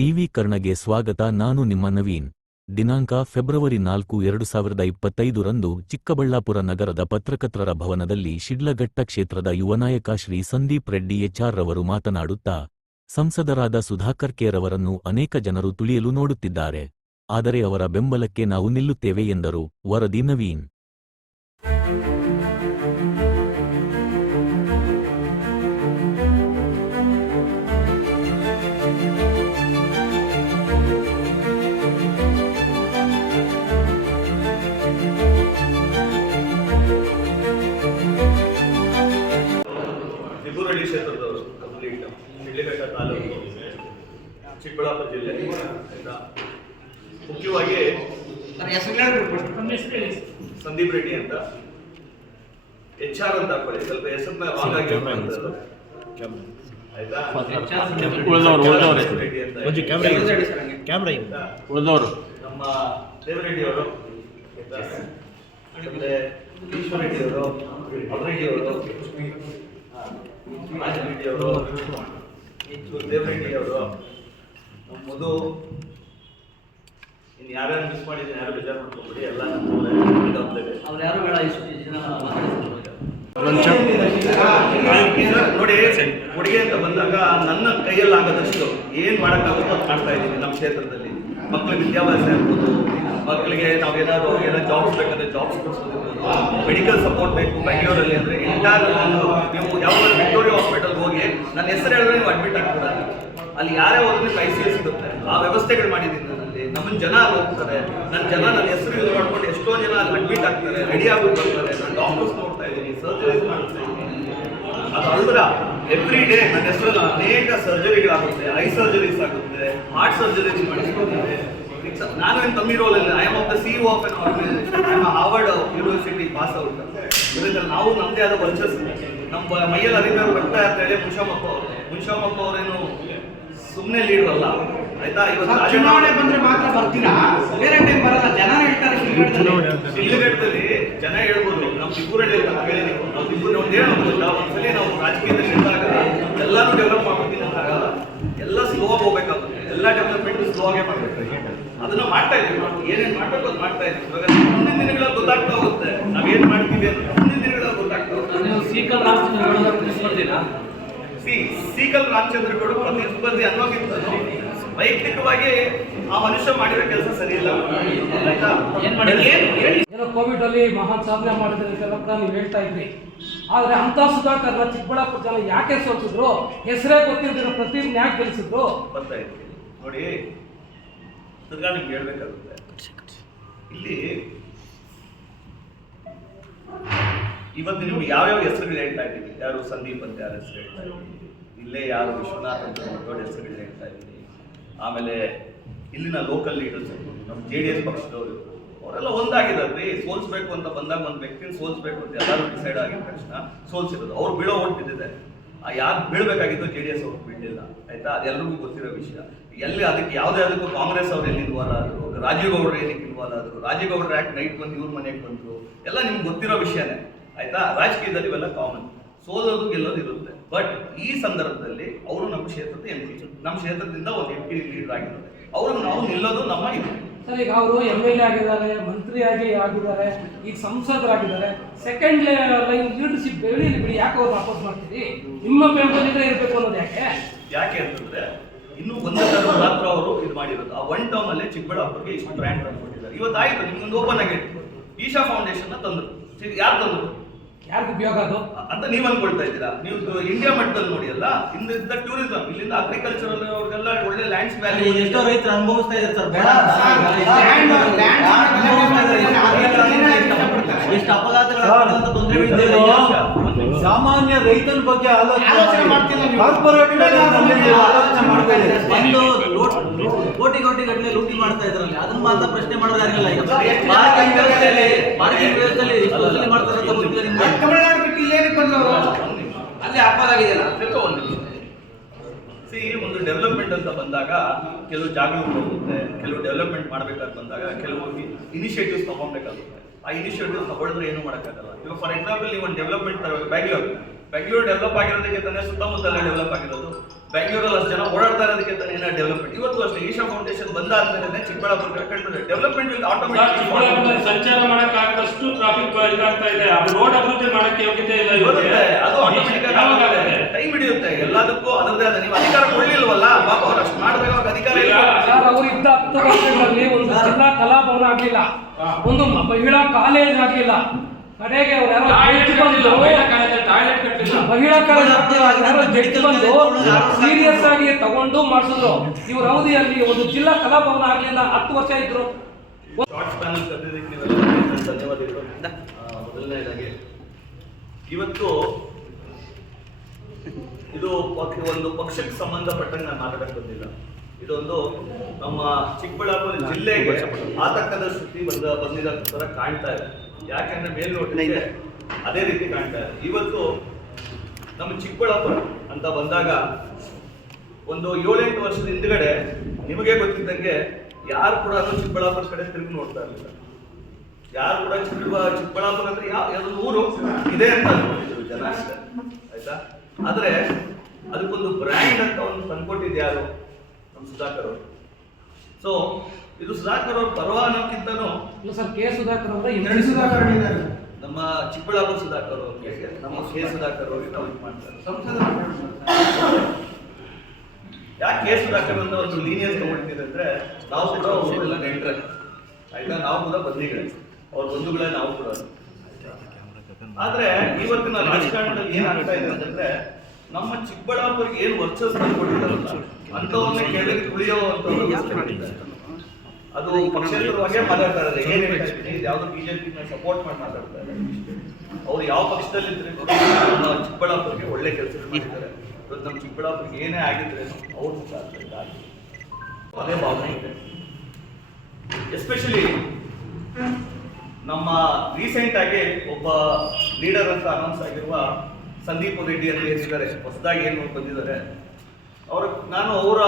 TV ಕರ್ಣಗೆ ಸ್ವಾಗತ. ನಾನು ನಿಮ್ಮ ನವೀನ್. ದಿನಾಂಕ ಫೆಬ್ರವರಿ 4, 2025 ರಂದು ಚಿಕ್ಕಬಳ್ಳಾಪುರ ನಗರದ ಪತ್ರಕರ್ತರ ಭವನದಲ್ಲಿ ಶಿಡ್ಲಘಟ್ಟ ಕ್ಷೇತ್ರದ ಯುವ ನಾಯಕ ಶ್ರೀ ಸಂದೀಪ್ ರೆಡ್ಡಿ ಎಚ್ಆರ್ ರವರು ಮಾತನಾಡುತ್ತಾ, ಸಂಸದರಾದ ಸುಧಾಕರ್ ಕೇರವರನ್ನು ಅನೇಕ ಜನರು ತುಳಿಯಲು ನೋಡುತ್ತಿದ್ದಾರೆ. ಆದರೆ ಅವರ ಬೆಂಬಲಕ್ಕೆ ನಾವು ನಿಲ್ಲುತ್ತೇವೆ ಎಂದರು. ವರದಿ ನವೀನ್. ತಿಬೂರಳ್ಳಿ ಕ್ಷೇತ್ರದವರು ಕಂಪ್ಲೀಟ್ ಶಿಡ್ಲಘಟ್ಟ ತಾಲೂಕು ಚಿಕ್ಕಬಳ್ಳಾಪುರ ಜಿಲ್ಲೆ. ಮುಖ್ಯವಾಗಿ ಸಂದೀಪ್ ರೆಡ್ಡಿ ಅಂತ HR ಅಂತ ಹಾಕೊಳ್ಳಿ, ಸ್ವಲ್ಪ ಹೆಸರನ್ನ ರಾಂಗ್ ಆಗಿ ಆಯ್ತಾ. ನಮ್ಮ ದೇವರೆಡ್ಡಿ ಅವರು, ಈಶ್ವರ ರೆಡ್ಡಿ ಅವರು, ಅವರೆಡ್ಡಿ ಅವರು, ರಾಜರೆಡ್ಡಿ ಅವರು, ದೇವರೆಡ್ಡಿ ಅವರು, ಮಧು, ಇನ್ನು ಯಾರ್ಯಾರು ಮಿಸ್ ಮಾಡಿದ್ದೀನಿ ಯಾರು ಬೇಜಾರು ಮಾಡ್ಕೊಬಿಡಿ, ಎಲ್ಲ ಅವ್ರು ಯಾರು ಬೇಡ. ನೋಡಿ, ಕೊಡುಗೆ ಅಂತ ಬಂದಾಗ ನನ್ನ ಕೈಯಲ್ಲಿ ಆಗೋದಷ್ಟು ಏನ್ ಮಾಡೋಕ್ಕಾಗುತ್ತೋ ಅದು ಮಾಡ್ತಾ ಇದ್ದೀನಿ. ನಮ್ಮ ಕ್ಷೇತ್ರದಲ್ಲಿ ಮಕ್ಕಳಿಗೆ ವಿದ್ಯಾಭ್ಯಾಸ ಇರ್ಬೋದು, ಮಕ್ಕಳಿಗೆ ನಾವೇನಾದ್ರು ಜಾಬ್ಸ್ ಬೇಕಂದ್ರೆ ಜಾಬ್ಸ್ ಕೊಡಿಸೋದಿರ್ಬೋದು, ಮೆಡಿಕಲ್ ಸಪೋರ್ಟ್ ಬೇಕು ಬೆಂಗಳೂರಲ್ಲಿ ಅಂದ್ರೆ ಎಂಟೈರ್ ನೀವು ಯಾವಾಗ ವಿಕ್ಟೋರಿಯಾ ಹಾಸ್ಪಿಟಲ್ಗೆ ಹೋಗಿ ನನ್ನ ಹೆಸರು ಹೇಳಿದ್ರೆ ನೀವು ಅಡ್ಮಿಟ್ ಆಗ್ತೀರ. ಅಲ್ಲಿ ಯಾರೇ ಹೋದ್ರೆ ICU ಸಿಗುತ್ತೆ. ಆ ವ್ಯವಸ್ಥೆಗಳು ಮಾಡಿದ್ದೀನಿ ನನ್ನಲ್ಲಿ. ನಮ್ಮನ್ನ ಜನ ಅಲ್ಲಿ ಹೋಗ್ತಾರೆ, ನನ್ನ ಹೆಸರು ಯೂಸ್ ಮಾಡ್ಕೊಂಡು ಎಷ್ಟೋ ಜನ ಅಲ್ಲಿ ಅಡ್ಮಿಟ್ ಆಗ್ತಾರೆ, ರೆಡಿ ಆಗ್ಬಿಟ್ಟು ಬರ್ತಾರೆ. ನಾನು ಡಾಕ್ಟರ್ಸ್ ನೋಡ್ತಾ ಇದ್ದೀನಿ, ಸರ್ಜರೀಸ್ ಮಾಡ್ತಾ ಇದ್ದೀನಿ. ಅದು ಅಲ್ದ್ರ ಎವ್ರಿ ಡೇ ನನ್ನ ಹೆಸರಲ್ಲಿ ಅನೇಕ ಸರ್ಜರಿಗಳಾಗುತ್ತೆ, ಐ ಸರ್ಜರೀಸ್ ಆಗುತ್ತೆ, ಹಾರ್ಟ್ ಸರ್ಜರೀಸ್ ಮಾಡಿಸ್ಕೊಳ್ತಾರೆ. ನಾನು ಏನು ಕಮ್ಮಿ ರೋಲ್ ಇಲ್ಲ. I am of the CEO of an organisation. I am Harvard university pass out. ಇದರಿಂದ ನಾವು ನಮ್ಮದೇ ಆದ ವರ್ಚಸ್ ನಮ್ಮ ಮೈಯಲ್ಲಿ ಅಧಿಕಾರ ಬರ್ತಾ ಅಂತ ಹೇಳಿ ಮುನ್ಷಾಮಪ್ಪ ಅವರೇನು ಸುಮ್ಮನೆ ಲೀಡರ್ ಅಲ್ಲ, ಆಯ್ತಾ. ಇವತ್ತು ಚುನಾವಣೆ ಬಂದ್ರೆ ಮಾತ್ರ ಬರ್ತೀರಾ, ಬೇರೆ ಟೈಮ್ ಬರಲ್ಲ. ಜನ ಹೇಳ್ತಾರೆ ಶಿಡ್ಲಘಟ್ಟದಲ್ಲಿ ಜನ ಹೇಳ್ಬೋದು. ನಮ್ಮ ತಿಬೂರಳ್ಳಿ ಅಂತ ಹೇಳಿ ನಾವು ತಿಬೂರು ಒಂದು ಹೇಳ್ಬೋದು. ಒಂದ್ಸಲಿ ನಾವು ರಾಜಕೀಯದಲ್ಲಿ ಇದ್ದಾಗ ಎಲ್ಲಾನು ಡೆವಲಪ್ ಮಾಡ್ಕೊತೀನಿ ಅಂತ ಆಗಲ್ಲ. ಎಲ್ಲ ಸ್ಲೋ ಆಗಿ ಹೋಗ್ಬೇಕಾಗುತ್ತೆ. ಎಲ್ಲ ಡೆವಲಪ್ಮೆಂಟ್ ಸ್ಲೋ ಆಗೇ ಮಾಡ್ಬೇಕು. ಅದನ್ನ ಮಾಡ್ತಾ ಇದೀವಿ. ನಾವು ಏನೇನು ಮಾಡ್ಬೇಕು ಅದು ಮಾಡ್ತಾ ಇದೀವಿ. ಇವಾಗ ಮುಂದಿನ ದಿನಗಳಲ್ಲಿ ಗೊತ್ತಾಗ್ತಾ ಹೋಗುತ್ತೆ ನಾವೇನ್ ಮಾಡ್ತೀವಿ ಅಂತ. ಮುಂದಿನ ದಿನಗಳಲ್ಲಿ ಗೊತ್ತಾಗ್ತಾ ಹೋಗುತ್ತೆ. ನೀವು ಸೀಕಲ್ ರಾಮಚಂದ್ರಗೌಡ ಪ್ರತಿಸ್ಪರ್ಧಿ ಅನ್ನೋಕ್ಕಿಂತ ವೈಯಕ್ತಿಕವಾಗಿ ಆ ಮನುಷ್ಯ ಮಾಡಿರೋ ಕೆಲಸ ಸರಿ ಇಲ್ಲ. ಕೋವಿಡ್ ಅಲ್ಲಿ ಮಹಾನ್ ಸಾಧನೆ ಮಾಡಿದ್ರೆ ನೀವು ಹೇಳ್ತಾ ಇದ್ರಿ. ಆದ್ರೆ ಅಂತ ಸುಧಾಕರ್ನ ಚಿಕ್ಕಬಳ್ಳಾಪುರ ಜನ ಯಾಕೆ ಸೋತಿದ್ರು? ಹೆಸರೇ ಗೊತ್ತಿದ್ರು, ಪ್ರತಿಜ್ಞೆ ಯಾಕೆ ಗೆಲ್ಸಿದ್ರು? ಬರ್ತಾ ಇದ್ವಿ ನೋಡಿ. ತಿರ್ಗಾ ನಿಮ್ಗೆ ಹೇಳ್ಬೇಕಾಗುತ್ತೆ. ಇಲ್ಲಿ ಇವತ್ತು ನಿಮ್ಗೆ ಯಾವ್ಯಾವ ಹೆಸರುಗಳು ಹೇಳ್ತಾ ಇದ್ದೀವಿ. ಯಾರು ಸಂದೀಪ್ ಅಂತ ಯಾರು ಹೆಸರು ಹೇಳ್ತಾ ಇದ್ದೀವಿ, ಇಲ್ಲೇ ಯಾರು ವಿಶ್ವನಾಥ್ ಅಂತ ದೊಡ್ಡ ಹೆಸರುಗಳು ಹೇಳ್ತಾ ಇದ್ದೀವಿ. ಆಮೇಲೆ ಇಲ್ಲಿನ ಲೋಕಲ್ ಲೀಡರ್ಸ್ ನಮ್ಮ JDS ಪಕ್ಷದವರು ಅವರೆಲ್ಲ ಒಂದಾಗಿದ್ದಾರೆ. ಸೋಲ್ಸ್ಬೇಕು ಅಂತ ಬಂದಾಗ ಒಂದು ವ್ಯಕ್ತಿನ ಸೋಲ್ಸ್ಬೇಕು ಅಂತ ಎಲ್ಲರೂ ಡಿಸೈಡ್ ಆಗಿದ ತಕ್ಷಣ ಸೋಲ್ಸಿರೋದು. ಅವ್ರು ಬೀಳೋ ಓಟ್ ಬಿದ್ದಿದೆ. ಯಾರು ಬೀಳ್ಬೇಕಾಗಿತ್ತು JDS ಅವ್ರು ಬಿಟ್ಟಿಲ್ಲ, ಆಯ್ತಾ. ಅದೆಲ್ಲರಿಗೂ ಗೊತ್ತಿರೋ ವಿಷಯ. ಎಲ್ಲಿ ಅದಕ್ಕೆ ಯಾವುದಕ್ಕೂ ಕಾಂಗ್ರೆಸ್ ಅವ್ರು ಎಲ್ಲಿ ಇನ್ವಾಲ್ವ್ ಆದರು, ರಾಜೀವ್ ಗೌಡ್ರು ಏನಕ್ಕೆ ಇನ್ವಾಲ್ವ್ ಆದರು, ರಾಜೀವ್ ಗೌಡ್ರು ಯಾಕೆ ನೈಟ್ ಬಂದು ಇವ್ರ ಮನೆಗೆ ಬಂದರು, ಎಲ್ಲ ನಿಮ್ಗೆ ಗೊತ್ತಿರೋ ವಿಷಯನೇ, ಆಯ್ತಾ. ರಾಜಕೀಯದಲ್ಲಿ ಇವೆಲ್ಲ ಕಾಮನ್. ಸೋಲೋದು ಗೆಲ್ಲೋದು ಇರುತ್ತೆ. ಬಟ್ ಈ ಸಂದರ್ಭದಲ್ಲಿ ಅವರು ನಮ್ಮ ಕ್ಷೇತ್ರದ MP, ನಮ್ಮ ಕ್ಷೇತ್ರದಿಂದ ಒಂದು MP ಲೀಡರ್ ಆಗಿದ್ದಾರೆ. ಅವ್ರಿಗೆ ನಾವು ನಿಲ್ಲೋದು ನಮ್ಮ ಇದು. ಸರ್, ಈಗ ಅವರು MLA ಆಗಿದ್ದಾರೆ, ಮಂತ್ರಿಯಾಗಿ ಆಗಿದ್ದಾರೆ, ಈಗ ಸಂಸದರಾಗಿದ್ದಾರೆ. ಸೆಕೆಂಡ್ ಲೈನ್ ಲೀಡರ್ಶಿಪ್ ಬೆಳೀಲಿ ಬಿಡಿ, ಯಾಕೆ ಅವ್ರು ವಾಪಸ್ ಮಾಡ್ತೀರಿ? ನಿಮ್ಮ ಬೆಂಬಲಿಗರೇ ಇರಬೇಕು ಅನ್ನೋದು ಯಾಕೆ ಅಂತಂದ್ರೆ ಇನ್ನು ಒಂದು ಟರ್ಮ್ ಮಾತ್ರ ಅವರು ಇದು ಮಾಡಿರೋದು. ಆ ಒನ್ ಟರ್ಮ್ ಅಲ್ಲೇ ಚಿಕ್ಕಬಳ್ಳಾಪುರಕ್ಕೆ ಇಷ್ಟು ಬ್ರ್ಯಾಂಡ್ ತಂದ್ಕೊಟ್ಟಿದ್ದಾರೆ. ಇವತ್ತಾಯ್ತು ನಿಮ್ಗೊಂದು ಓಪನ್ ಆಗಿತ್ತು. ಈಶಾ ಫೌಂಡೇಶನ್ ತಂದ್ರು. ಯಾರು ತಂದ್ರು? ಯಾರಿಗೂ ಉಪಯೋಗ ಅದು ಅಂತ ನೀವು ಅನ್ಕೊಳ್ತಾ ಇದ್ದೀರಾ? ನೀವು ಇಂಡಿಯಾ ಮಟ್ಟದಲ್ಲಿ ನೋಡಿ ಅಲ್ಲ, ಇಲ್ಲಿಂದ ಟೂರಿಸಂ, ಇಲ್ಲಿಂದ ಅಗ್ರಿಕಲ್ಚರಲ್ ಅವ್ರಿಗೆಲ್ಲ ಒಳ್ಳೆ ಲ್ಯಾಂಡ್ಸ್ ವ್ಯಾಲ್ಯೂ ಎಷ್ಟೋ ರೈತರು ಅನುಭವಿಸ್ತಾ ಇದ್ದಾರೆ ಸರ್. ಎಷ್ಟು ಅಪಘಾತಗಳು ತೊಂದರೆ. ಸಾಮಾನ್ಯ ರೈತನ ಬಗ್ಗೆ ಆಲೋಚನೆ ಮಾಡ್ತಿಲ್ಲ. ಕೋಟಿ ಗಟ್ಟಲೆ ಲೂಟಿ ಮಾಡ್ತಾ ಇದ್ರಲ್ಲ, ಅದನ್ನ ಮಾತ್ರ ಪ್ರಶ್ನೆ ಮಾಡೋದು ಯಾರಿಲ್ಲ. ಈಗ ಮಾರ್ಕೆಟ್ ವ್ಯವಸ್ಥೆಯಲ್ಲಿ ಮಾಡ್ತಾರೆ. ತಮಿಳುನಾಡು ಬಿಟ್ಟು ಇಲ್ಲೇನಕ್ಕೆ ಬಂದವರು? ಅಲ್ಲಿ ಅಪರಾಧ ಆಗಿದೆಯಲ್ಲ. ಒಂದು ಡೆವಲಪ್ಮೆಂಟ್ ಅಂತ ಬಂದಾಗ ಕೆಲವು ಜಾಗಗಳು ಹೋಗುತ್ತೆ, ಕೆಲವು ಡೆವಲಪ್ಮೆಂಟ್ ಮಾಡ್ಬೇಕಾದ್ರೆ ಬಂದಾಗ ಕೆಲವು ಇನಿಷಿಯೇಟಿವ್ಸ್ ತಗೊಬೇಕಾಗುತ್ತೆ. ಆ ಇನಿಷಿಯೇಟಿವ್ ತಗೊಳಿದ್ರೆ ಏನು ಮಾಡೋಕ್ಕಾಗಲ್ಲ. ಇವಾಗ ಫಾರ್ ಎಕ್ಸಾಂಪಲ್ ನೀವು ಒಂದು ಡೆವಲಪ್ಮೆಂಟ್ ತರಬೇಕು. ಬೆಂಗಳೂರು ಡೆವಲಪ್ ಆಗಿರೋದಕ್ಕೆ ತಾನೇ ಸುತ್ತಮುತ್ತಲೇ ಡೆವಲಪ್ ಆಗಿರೋದು. ಬೆಂಗಳೂರಲ್ಲಿ ಅಷ್ಟು ಜನ ಓಡಾಡ್ತಾ ಇರೋದಕ್ಕೆ ಏನಾದ್ರು ಡೆವಲಪ್ಮೆಂಟ್. ಇವತ್ತು ಅಷ್ಟೇ ಈಶಾ ಫೌಂಡೇಶನ್ ಬಂದಾದ್ಮೇಲೆ ಚಿಕ್ಕಬಳ್ಳಾಪುರ ಕಂಡು ಡೆವಲಪ್ಮೆಂಟ್ ಚಿಕ್ಕಬಳ್ಳಾಪುರ ಸಂಚಾರ ಮಾಡಕ್ ಆಗದಷ್ಟು ಟ್ರಾಫಿಕ್ ಇದಾಗ್ತಾ ಇದೆ. ಅದು ರೋಡ್ ಅಭಿವೃದ್ಧಿ ಮಾಡಕ್ಕೆ ಯೋಗ್ಯತೆ ಇಲ್ಲ. ಅದು ಟೈಮ್ ಹಿಡಿಯುತ್ತೆ. ಎಲ್ಲದಕ್ಕೂ ಅದರದೇ ಆದ ನೀವು ಅಧಿಕಾರ ಕೊಡ್ಲಿಲ್ವಲ್ಲ, ಪಾಪ ಅವ್ರು ಅಷ್ಟು ಮಾಡಿದಾಗ ಅವ್ರಿಗೆ ಅಧಿಕಾರ ಇಲ್ಲ. ಅವರು ಇದ್ದ 10 ವರ್ಷಗಳಲ್ಲಿ ಒಂದು ಜಿಲ್ಲಾ ಕಲಾಭವನ ಆಗ್ಲಿಲ್ಲ, ಒಂದು ಮಹಿಳಾ ಕಾಲೇಜ್ ಆಗ್ಲಿಲ್ಲ. ಕಡೆಗೆ ಅವ್ರು ಯಾರೋ ಮಹಿಳಾ ಕಾಲೇಜ್ ಬಂದು ಸೀರಿಯಸ್ ಆಗಿ ತಗೊಂಡು ಮಾಡಿಸಿದ್ರು. ಇವ್ರ ಅವಧಿಯಲ್ಲಿ ಒಂದು ಜಿಲ್ಲಾ ಕಲಾಭವನ ಆಗ್ಲಿಲ್ಲ, 10 ವರ್ಷ ಇದ್ರು. ಶಾರ್ಟ್ಸ್ ಪ್ಯಾನಲ್ ಕರೆದಿದ್ದಕ್ಕೆ ನೀವೆಲ್ಲ ಧನ್ಯವಾದಗಳು. ಮೊದಲನೇದಾಗಿ ಇವತ್ತು ಇದು ಒಂದು ಪಕ್ಷಕ್ಕೆ ಸಂಬಂಧಪಟ್ಟಂಗೆ ನಾನು ಮಾತಾಡಕ್ಕೆ ಬಂದಿಲ್ಲ. ಇದೊಂದು ನಮ್ಮ ಚಿಕ್ಕಬಳ್ಳಾಪುರ ಜಿಲ್ಲೆಗೆ ಆತಂಕದ ಸ್ಥಿತಿ ಬಂದಿರೋ ತರ ಕಾಣ್ತಾ ಇದೆ. ಯಾಕಂದ್ರೆ ಮೇಲ್ನೋಟಕ್ಕೆ ಅದೇ ರೀತಿ ಕಾಣ್ತಾ ಇದೆ. ಇವತ್ತು ನಮ್ಮ ಚಿಕ್ಕಬಳ್ಳಾಪುರ ಅಂತ ಬಂದಾಗ ಒಂದು 7-8 ವರ್ಷದ ಹಿಂದ್ಗಡೆ ನಿಮಗೆ ಗೊತ್ತಿದ್ದಂಗೆ ಯಾರು ಕೂಡ ಚಿಕ್ಕಬಳ್ಳಾಪುರ ಕಡೆ ತಿರುಗಿ ನೋಡ್ತಾ ಇರಲಿಲ್ಲ. ಯಾರು ಕೂಡ ಚಿಕ್ಕಬಳ್ಳಾಪುರ ಅಂದ್ರೆ ಯಾವ್ದು ಊರು ಇದೆ ಅಂತ ಅನ್ಕೊಂಡಿದ್ರು ಜನ ಅಷ್ಟೇ, ಆಯ್ತಾ. ಆದ್ರೆ ಅದಕ್ಕೊಂದು ಬ್ರ್ಯಾಂಡ್ ಅಂತ ಒಂದು ತಂದ್ಕೊಟ್ಟಿದ್ದು ಯಾರು? ನಮ್ಮ ಸುಧಾಕರ್ ಅವರು. ಸೊ ಇದು ಸುಧಾಕರ್ ಅವ್ರ ಪರ್ವ ಅನ್ನೋಕ್ಕಿಂತನೂ ಸರ್ ಕೆ ಸುಧಾಕರ್ ಅವರ ಸುಧಾಕರ್ ನಮ್ಮ ಚಿಕ್ಕಬಳ್ಳಾಪುರ ಸುಧಾಕರ್ ಅವ್ರಿಗೆ, ನಮ್ಮ ಕೆ ಸುಧಾಕರ್ ಅವ್ರಿಗೆ ನಾವು ಇದು ಮಾಡ್ತಾರೆ. ಯಾಕೆ ಕೆ ಸುಧಾಕರ್ ಅಂತ ಒಂದು ಲೀನಿಯನ್ಸ್ ತಗೊಂಡಿದೆ ಅಂದ್ರೆ, ನಾವು ಕೂಡ ಅವರೆಲ್ಲ ನೆಂಟ್ರೆ, ಆಯ್ತಾ, ನಾವು ಕೂಡ ಬಂದಿಗಳೇ, ಅವ್ರ ಬಂಧುಗಳೇ ನಾವು ಕೂಡ. ಆದ್ರೆ ಇವತ್ತಿನ ರಾಜಕಾರಣದಲ್ಲಿ ಏನಾಗ್ತಾ ಇದೆ ಅಂತಂದ್ರೆ, ನಮ್ಮ ಚಿಕ್ಕಬಳ್ಳಾಪುರಿಗೆ ಏನು ವರ್ಚಸ್ಸು ಕೊಟ್ಟಿದ್ದಾರಲ್ಲ ಅಂತವನ್ನೇ ಕೇಳಿದ್ರೆ ತುಳಿಯೋ ಅಂತ ಅದು ಪಕ್ಷೇತರವಾಗೇ ಮಾತಾಡ್ತಾ ಇದ್ದಾರೆ. ಏನ್ ಹೇಳ್ತಾ ಇದ್ದೀನಿ, ಯಾವ್ದು ಬಿಜೆಪಿ ಸಪೋರ್ಟ್ ಮಾಡಿ ಮಾತಾಡ್ತಾ ಇದ್ದಾರೆ. ಅವ್ರು ಯಾವ ಪಕ್ಷದಲ್ಲಿ ಇದ್ರೆ ನಮ್ಮ ಚಿಕ್ಕಬಳ್ಳಾಪುರಿಗೆ ಒಳ್ಳೆ ಕೆಲಸಗಳು ಮಾಡಿದ್ದಾರೆ. ಇವತ್ತು ನಮ್ಮ ಚಿಕ್ಕಬಳ್ಳಾಪುರಿಗೆ ಏನೇ ಆಗಿದ್ರೆ ಅವ್ರ ಮುಖ ಅದೇ ಭಾವನೆ ಇದೆ. ಎಸ್ಪೆಷಲಿ ನಮ್ಮ ರೀಸೆಂಟ್ ಆಗಿ ಒಬ್ಬ ಲೀಡರ್ ಅಂತ ಅನೌನ್ಸ್ ಆಗಿರುವ ಸಂದೀಪ್ ರೆಡ್ಡಿ ಅಂತ ಏನಿದ್ದಾರೆ, ಹೊಸದಾಗಿ ಏನು ಬಂದಿದ್ದಾರೆ, ನಾನು ಅವರ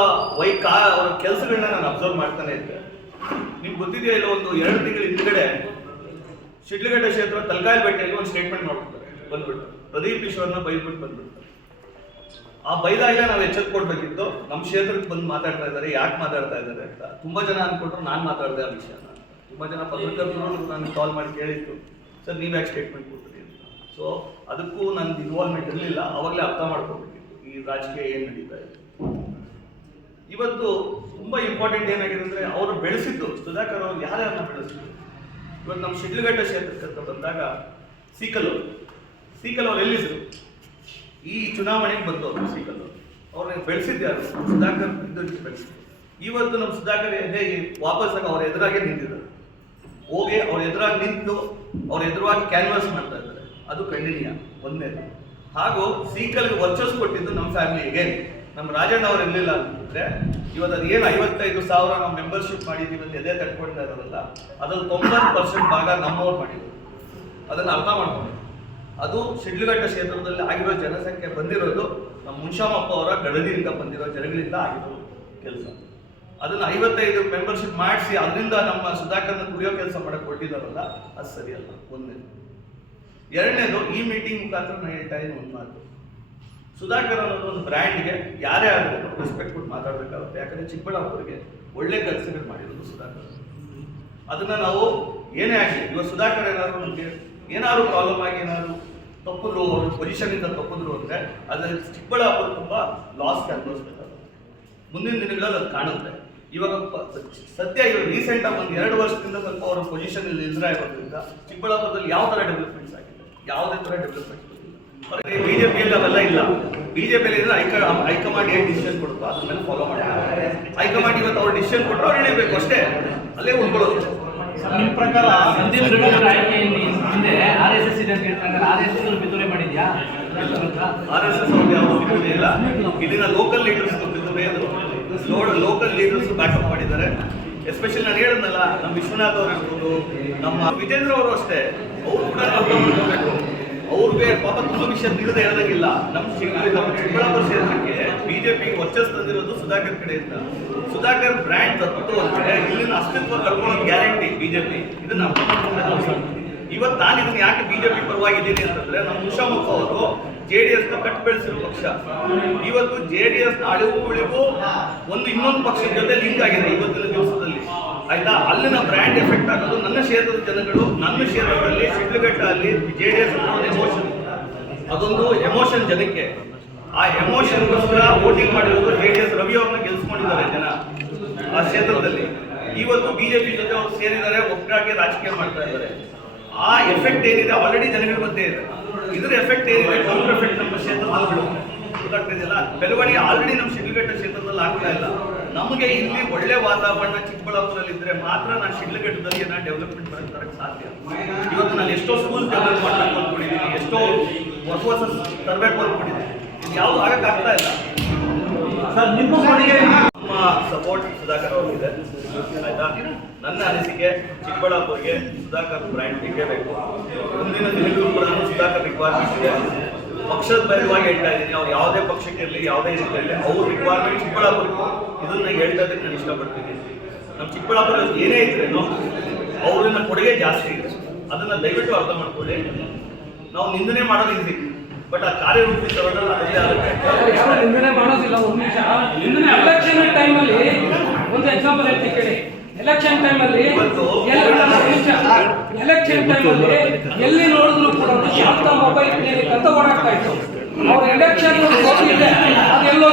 ಅವರ ಕೆಲಸಗಳನ್ನ ನಾನು ಅಬ್ಸರ್ವ್ ಮಾಡ್ತಾನೆ ಇದ್ದೆ. ನಿಮ್ಗೆ ಗೊತ್ತಿದೆಯಾ ಇಲ್ಲ, ಒಂದು 2 ತಿಂಗಳ ಹಿಂದ್ಗಡೆ ಶಿಡ್ಲಘಟ್ಟ ಕ್ಷೇತ್ರ ತಲಕಾಯಲಪೇಟೆಯಲ್ಲಿ ಒಂದು ಸ್ಟೇಟ್ಮೆಂಟ್ ಮಾಡ್ಬಿಡ್ತಾರೆ, ಬಂದ್ಬಿಟ್ಟು ಪ್ರದೀಪ್ ಈಶ್ವರ್ನ ಬೈದ್ಬಿಟ್ಟು ಬಂದ್ಬಿಡ್ತಾರೆ. ಆ ಬೈದಾಗ ನಾವು ಎಚ್ಚೆತ್ಕೊಡ್ಬೇಕಿತ್ತು. ನಮ್ಮ ಕ್ಷೇತ್ರಕ್ಕೆ ಬಂದು ಮಾತಾಡ್ತಾ ಇದ್ದಾರೆ, ಯಾಕೆ ಮಾತಾಡ್ತಾ ಇದ್ದಾರೆ ಅಂತ. ತುಂಬಾ ಜನ ಅನ್ಕೊಂಡ್ರು ನಾನು ಮಾತಾಡಿದೆ ಆ ವಿಷಯನ. ತುಂಬಾ ಜನ ಪತ್ರಕರ್ತರು ನಾನು ಕಾಲ್ ಮಾಡಿ ಕೇಳಿತ್ತು, ಸರ್ ನೀವು ಯಾಕೆ ಸ್ಟೇಟ್ಮೆಂಟ್ ಕೊಡ್ತೀರಿ ಅಂತ. ಸೊ ಅದಕ್ಕೂ ನಂದು ಇನ್ವಾಲ್ವ್ಮೆಂಟ್ ಇರಲಿಲ್ಲ. ಅವಾಗಲೇ ಅರ್ಥ ಮಾಡ್ಕೋಬೇಕಿತ್ತು ಈ ರಾಜಕೀಯ ಏನು ನಡೀತಾ ಇದೆ. ಇವತ್ತು ತುಂಬಾ ಇಂಪಾರ್ಟೆಂಟ್ ಏನಾಗಿದೆ ಅಂದ್ರೆ, ಅವರು ಬೆಳೆಸಿದ್ದು ಸುಧಾಕರ್ ಅವರು ಯಾರ್ಯಾರನ್ನ ಬೆಳೆಸಿದ್ರು. ಇವತ್ತು ನಮ್ಮ ಶಿಡ್ಲಘಟ್ಟ ಕ್ಷೇತ್ರಕ್ಕೆ ಬಂದಾಗ ಸೀಕಲ್ ಅವ್ರು ಎಲ್ಲಿದ್ರು? ಈ ಚುನಾವಣೆಗೆ ಬಂದವರು ಸೀಕಲ್ ಅವ್ರನ್ನ ಬೆಳೆಸಿದ್ಯಾರು? ಸುಧಾಕರ್ ಇದ್ದಕ್ಕೆ ಬೆಳೆಸಿದ್ರು. ಇವತ್ತು ನಮ್ಮ ಸುಧಾಕರ್ ವಾಪಸ್ಸಾಗ ಅವ್ರ ಎದುರಾಗೆ ನಿಂತಿದ್ದಾರೆ. ಹೋಗಿ ಅವ್ರ ಎದುರಾಗಿ ನಿಂತು ಅವ್ರ ಎದುರಾಗಿ ಕ್ಯಾನ್ವಾಸ್ ಮಾಡ್ತಾ ಇದ್ದಾರೆ. ಅದು ಖಂಡನೀಯ ಒಂದನೇದು. ಹಾಗೂ ಸೀಕಲ್ಗೆ ವರ್ಚಸ್ ಕೊಟ್ಟಿದ್ದು ನಮ್ಮ ಫ್ಯಾಮಿಲಿಗೆ. ನಮ್ಮ ರಾಜಣ್ಣ ಅವ್ರು ಇರಲಿಲ್ಲ ಅಂತಂದ್ರೆ ಇವತ್ತು ಅದು ಏನು 55,000 ನಾವು ಮೆಂಬರ್ಶಿಪ್ ಮಾಡಿದ್ದೀವಿ ಅಂತ ಎದೆ ತಟ್ಕೊಳ್ತಾ ಇರೋದಲ್ಲ, ಅದ್ರಲ್ಲಿ 90% ಭಾಗ ನಮ್ಮವ್ರು ಮಾಡಿದ್ರು. ಅದನ್ನು ಅರ್ಥ ಮಾಡ್ಕೊಂಡು, ಅದು ಶಿಡ್ಲಘಟ್ಟ ಕ್ಷೇತ್ರದಲ್ಲಿ ಆಗಿರೋ ಜನಸಂಖ್ಯೆ ಬಂದಿರೋದು ನಮ್ಮ ಮುನ್ಷಾಮಪ್ಪ ಅವರ ಗಡದಿಯಿಂದ ಬಂದಿರೋ ಜನಗಳಿಂದ ಆಗಿರೋ ಕೆಲಸ. ಅದನ್ನ 55 ಮೆಂಬರ್ಶಿಪ್ ಮಾಡಿಸಿ ಅದರಿಂದ ನಮ್ಮ ಸುಧಾಕರ್ನ ತುಳಿಯೋ ಕೆಲಸ ಮಾಡಕ್ಕೆ ಕೊಟ್ಟಿದ್ದಾರಲ್ಲ, ಅದು ಸರಿಯಲ್ಲ. ಒಂದನೇದು. ಎರಡನೇದು, ಈ ಮೀಟಿಂಗ್ ಮುಖಾಂತರ ನಾನು ಹೇಳ್ತಾ ಇದ್ದೀನಿ ಒಂದು ಮಾತು, ಸುಧಾಕರ್ ಅನ್ನೋದು ಒಂದು ಬ್ರ್ಯಾಂಡ್ಗೆ ಯಾರೇ ಆಗಬೇಕು ರೆಸ್ಪೆಕ್ಟ್ ಕೊಟ್ಟು ಮಾತಾಡಬೇಕಾಗುತ್ತೆ. ಯಾಕಂದ್ರೆ ಚಿಕ್ಕಬಳ್ಳಾಪುರಿಗೆ ಒಳ್ಳೆ ಕೆಲಸಗಳು ಮಾಡಿರೋದು ಸುಧಾಕರ್. ಅದನ್ನ ನಾವು ಏನೇ ಆಗಲಿ, ಇವಾಗ ಸುಧಾಕರ್ ಏನಾದ್ರು ನಮಗೆ ಏನಾದ್ರು ಪ್ರಾಬ್ಲಮ್ ಆಗಿ ಏನಾದ್ರು ತಪ್ಪಿದ್ರು, ಅವ್ರ ಪೊಸಿಷನ್ ಇಂದ ತಪ್ಪಿದ್ರು ಅಂದ್ರೆ ಅದ್ರಲ್ಲಿ ಚಿಕ್ಕಬಳ್ಳಾಪುರ ತುಂಬಾ ಲಾಸ್ ಅನುಭವಿಸ್ಬೇಕಾಗುತ್ತೆ. ಮುಂದಿನ ದಿನಗಳಲ್ಲಿ ಅದು ಕಾಣುತ್ತೆ. ಇವಾಗ ಸದ್ಯ ಇವಾಗ ರೀಸೆಂಟ್ ಆಗಿ ಒಂದು 2 ವರ್ಷದಿಂದ ಸ್ವಲ್ಪ ಅವರ ಪೊಸಿಷನ್ ಇಲ್ಲಿ ಇರೋದ್ರಿಂದ ಚಿಕ್ಕಬಳ್ಳಾಪುರದಲ್ಲಿ ಯಾವ ತರ ಡೆವಲಪ್ಮೆಂಟ್ಸ್ ಆಗಿದೆ, ಯಾವುದೇ ತರ ಡೆವಲಪ್ಮೆಂಟ್ ಬಿಜೆಪಿಯಲ್ಲಿ ಅವೆಲ್ಲ ಇಲ್ಲ. ಬಿಜೆಪಿಯಲ್ಲಿ ಇದ್ರೆ ಹೈಕಮಾಂಡ್ ಏನ್ ಡಿಸಿಷನ್ ಕೊಡುತ್ತೋ ಅದ್ರ ಮೇಲೆ ಫಾಲೋ ಮಾಡ್ತಾರೆ. ಹೈಕಮಾಂಡ್ ಇವತ್ತು ಅವ್ರು ಡಿಸಿಷನ್ ಕೊಟ್ಟರೆ ಅವ್ರು ಹಿಡಿಬೇಕು ಅಷ್ಟೇ, ಅಲ್ಲೇ ಉಳ್ಕೊಳ್ಳೋದು. ನಿಮ್ಮ ಪ್ರಕಾರ ಸಂದೀಪ್ ರೆಡ್ಡಿ ಅವರ ಆಯ್ಕೆಯಲ್ಲಿ ಹಿಂದೆ RSS ಇದೆ ಅಂತ ಹೇಳ್ತಾರೆ, RSS ಬಿತ್ತನೆ ಮಾಡಿದ್ಯಾ? RSS ಅವ್ರಿಗೆ ಯಾವ ಬಿತ್ತನೆ ಇಲ್ಲ. ಇಲ್ಲಿನ ಲೋಕಲ್ ಲೀಡರ್ಸ್ ಬಿತ್ತನೆ ಅದು, ಲೋಕಲ್ ಲೀಡರ್ಸ್ ಬ್ಯಾಕಪ್ ಮಾಡಿದ್ದಾರೆ. ಎಸ್ಪೆಷಲಿ ನಾನು ಹೇಳಿದ್ನಲ್ಲ, ನಮ್ಮ ವಿಶ್ವನಾಥ್ ಅವರು ಇರ್ಬೋದು, ನಮ್ಮ ವಿಜೇಂದ್ರ ಅವರು ಅಷ್ಟೇ, ಅವರು ಕೂಡ ನೋಡ್ಕೋಬೇಕು. ಅವ್ರಿಗೆ ಪಾಪ ತುಂಬ ವಿಷಯ ತಿಳಿದೇ ಹೇಳೋದಂಗಿಲ್ಲ. ನಮ್ಮ ಚಿಕ್ಕಬಳ್ಳಾಪುರ ಕ್ಷೇತ್ರಕ್ಕೆ ಬಿಜೆಪಿ ವರ್ಚಸ್ ತಂದಿರೋದು ಸುಧಾಕರ್ ಕಡೆಯಿಂದ. ಸುಧಾಕರ್ ಬ್ರ್ಯಾಂಡ್ ತಪ್ಪು ಅಂದ್ರೆ ಇಲ್ಲಿನ ಅಸ್ತಿತ್ವ ಕಳ್ಕೊಳ್ಳೋದು ಗ್ಯಾರಂಟಿ ಬಿಜೆಪಿ. ಇದನ್ನ ಇವತ್ತು ನಾನು ಇದನ್ನ ಯಾಕೆ ಬಿಜೆಪಿ ಪರವಾಗಿದ್ದೀನಿ ಅಂತಂದ್ರೆ, ನಮ್ಮ ಮುಷಾಮಪ್ಪ ಅವರು JDS ನ ಕಟ್ ಬೆಳೆಸಿರೋ ಪಕ್ಷ. ಇವತ್ತು JDS ನ ಅಳಿವು ಉಳಿವು ಇನ್ನೊಂದು ಪಕ್ಷದ ಜೊತೆ ಲಿಂಕ್ ಆಗಿದೆ ಇವತ್ತಿನ ದಿವಸದಲ್ಲಿ, ಆಯ್ತಾ. ಅಲ್ಲಿನ ಬ್ರ್ಯಾಂಡ್ ಎಫೆಕ್ಟ್ ಆಗೋದು ನನ್ನ ಕ್ಷೇತ್ರದ ಜನಗಳು, ನನ್ನ ಕ್ಷೇತ್ರದಲ್ಲಿ ಶಿಡ್ಲಘಟ್ಟ ಅಲ್ಲಿ JDS ಎಮೋಷನ್, ಅದೊಂದು ಎಮೋಷನ್ ಜನಕ್ಕೆ. ಆ ಎಮೋಷನ್ಗೋಸ್ಕರ ವೋಟಿಂಗ್ ಮಾಡಿರೋದು JDS ರವಿ ಅವ್ರನ್ನ ಗೆಲ್ಸ್ಕೊಂಡಿದ್ದಾರೆ ಜನ ಆ ಕ್ಷೇತ್ರದಲ್ಲಿ. ಇವತ್ತು ಬಿಜೆಪಿ ಜೊತೆ ಅವ್ರು ಸೇರಿದ್ದಾರೆ, ಒಟ್ಟಾಗಿ ರಾಜಕೀಯ ಮಾಡ್ತಾ ಇದ್ದಾರೆ. ಆ ಎಫೆಕ್ಟ್ ಏನಿದೆ ಆಲ್ರೆಡಿ ಜನಗಳ ಮಧ್ಯೆ ಇದೆ. ಇದರ ಎಫೆಕ್ಟ್ ಏನಿದೆ ಕೌಂಟರ್ ಎಫೆಕ್ಟ್ ನಮ್ಮ ಕ್ಷೇತ್ರದಲ್ಲಿ ಗೊತ್ತಾಗ್ತಿದೆಯಲ್ಲ. ಬೆಳವಣಿಗೆ ಆಲ್ರೆಡಿ ನಮ್ಮ ಶಿಡ್ಲಘಟ್ಟ ಕ್ಷೇತ್ರದಲ್ಲಿ ಆಗ್ತಾ ಇಲ್ಲ. ನಮಗೆ ಇಲ್ಲಿ ಒಳ್ಳೆ ವಾತಾವರಣ ಚಿಕ್ಕಬಳ್ಳಾಪುರಲ್ಲಿ ಇದ್ರೆ ಮಾತ್ರ ನಾನು ಶಿಡ್ಲಘಟ್ಟದಲ್ಲಿ ನಾನು ಡೆವಲಪ್ಮೆಂಟ್ ಮಾಡೋಕ್ಕೆ ಸಾಧ್ಯ. ಇವತ್ತು ನಾನು ಎಷ್ಟೋ ಸ್ಕೂಲ್ ಡೆವಲಪ್ ಮಾಡಬೇಕು ಅಂದ್ಕೊಂಡಿದ್ದೀನಿ, ಎಷ್ಟೋ ಹೊಸ ತರಬೇಕು ಅಂದ್ಕೊಂಡಿದ್ದೀನಿ, ಇದು ಯಾವುದು ಆಗಕ್ಕಾಗ್ತಾ ಇಲ್ಲ. ಸರ್, ನಿಮ್ಮ ಕೊಡುಗೆ ನಮ್ಮ ಸಪೋರ್ಟ್ ಸುಧಾಕರ್ ಅವರಿದೆ, ಆಯ್ತಾ. ನನ್ನ ಅನಿಸಿಕೆ ಚಿಕ್ಕಬಳ್ಳಾಪುರಿಗೆ ಸುಧಾಕರ್ ಬ್ರ್ಯಾಂಡ್ ಬೇಕೇ ಬೇಕು. ಮುಂದಿನ ದಿನಗಳು ಕೂಡ ಸುಧಾಕರ್ ರಿಕ್ವೈರ್ಮೆಂಟ್ ಇದೆ. ಪಕ್ಷದ ಬಯಲುವಾಗಿ ಹೇಳ್ತಾ ಇದ್ದೀನಿ, ಅವ್ರು ಯಾವುದೇ ಪಕ್ಷಕ್ಕೆ ಇರಲಿ, ಯಾವುದೇ ಇದಕ್ಕೆ ಅವ್ರ ರಿಕ್ವೈರ್ಮೆಂಟ್ ಚಿಕ್ಕಬಳ್ಳಾಪುರಕ್ಕೆ ಇದನ್ನ ಹೇಳ್ತಾ ಇದ್ದಕ್ಕೆ ನಾನು ಇಷ್ಟಪಡ್ತೀನಿ. ನಮ್ಮ ಚಿಕ್ಕಬಳ್ಳಾಪುರ ಏನೇ ಇದ್ರೇನು ಅವ್ರನ್ನ ಕೊಡುಗೆ ಜಾಸ್ತಿ ಇದೆ, ಅದನ್ನ ದಯವಿಟ್ಟು ಅರ್ಥ ಮಾಡ್ಕೊಳ್ಳಿ. ನಾವು ನಿಂದನೆ ಮಾಡೋದು ಈಸಿ, ಬಟ್ ಆ ಕಾರ್ಯರೂಪಿ ತರೋದ್ರಲ್ಲಿ ಅದೇ ಆಗುತ್ತೆ. ಯಾರು ನಿಂದನೆ ಮಾಡೋದಿಲ್ಲ. ಒಂದು ನಿಮಿಷ, ಎಲೆಕ್ಷನ್ ಟೈಮಲ್ಲಿ ಒಂದು ಎಕ್ಸಾಂಪಲ್ ಹೇಳ್ತೀನಿ ಕೇಳಿ. ಎಲೆಕ್ಷನ್ ಟೈಮಲ್ಲಿ ಎಲ್ಲಿ ನೋಡಿದ್ರು ಕೂಡ ಶಾಂತ ಮೊಬೈಲ್ ಕ್ಲಿನಿಕ್ ಅಂತ ಓಡಾಡ್ತಾ ಇತ್ತು. ಅವ್ರ ಎಲೆಕ್ಷನ್ ಅದೆಲ್ಲೋ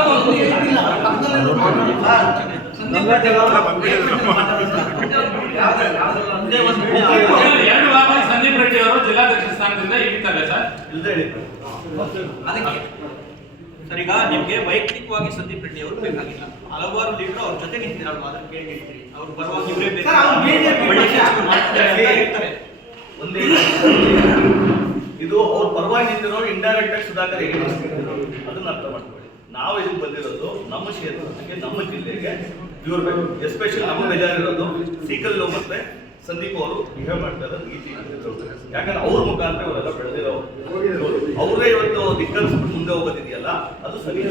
ಎರಡು ವಾರ ಸಂದೀಪ್ ರೆಡ್ಡಿ ಅವರು ಜಿಲ್ಲಾಧ್ಯಕ್ಷ ಸ್ಥಾನದಿಂದ ಇಳಿತಾರೆ ಸರ್. ಅದಕ್ಕೆ ಸರ್, ಈಗ ನಿಮ್ಗೆ ವೈಯಕ್ತಿಕವಾಗಿ ಸಂದೀಪ್ ರೆಡ್ಡಿ ಅವರು ಬೇಕಾಗಿಲ್ಲ, ಹಲವಾರು ಲೀಡರ್ ಅವ್ರ ಜೊತೆ ನಿಂತಿರಲ್ವಾ, ಅದನ್ನ ಕೇಳಿ ಹೇಳ್ತೀರಿ. ಅವ್ರ ಪರವಾಗಿ ಇವರೇ ಒಂದೇ ಇದು ಅವ್ರ ಪರವಾಗಿ ನಿಂತಿರೋರು ಇಂಡೈರೆಕ್ಟ್ ಆಗಿ ಸುಧಾಕರ್ ಹೇಗೆ ಅದನ್ನ ಅರ್ಥ ಮಾಡ್ಕೊಳ್ಳಿ. ನಾವು ಇದಕ್ಕೆ ಬಂದಿರೋದು ನಮ್ಮ ಕ್ಷೇತ್ರಕ್ಕೆ, ನಮ್ಮ ಜಿಲ್ಲೆಗೆ ಇವ್ರು ಬೇಕು. ಎಸ್ಪೆಷಲಿ ನಮ್ಮ ಬೇಜಾರಿರೋದು ಸೀಕಲ್ಲು ಮತ್ತೆ ಸಂದೀಪ್ ಅವರು ಬಿಹೇವ್ ಮಾಡ್ತಾ ಇರೋದು ಈ ಯಾಕಂದ್ರೆ ಅವ್ರ ಮುಖಾಂತರ ಇವರೆಲ್ಲ ಬೆಳೆದಿರೋ ಅವರೇ ಇವತ್ತು ದಿಕ್ಕನ್ಸ್ಬಿಟ್ಟು ಮುಂದೆ ಹೋಗೋದಿದೆಯಲ್ಲ, ಅದು ಸರಿ.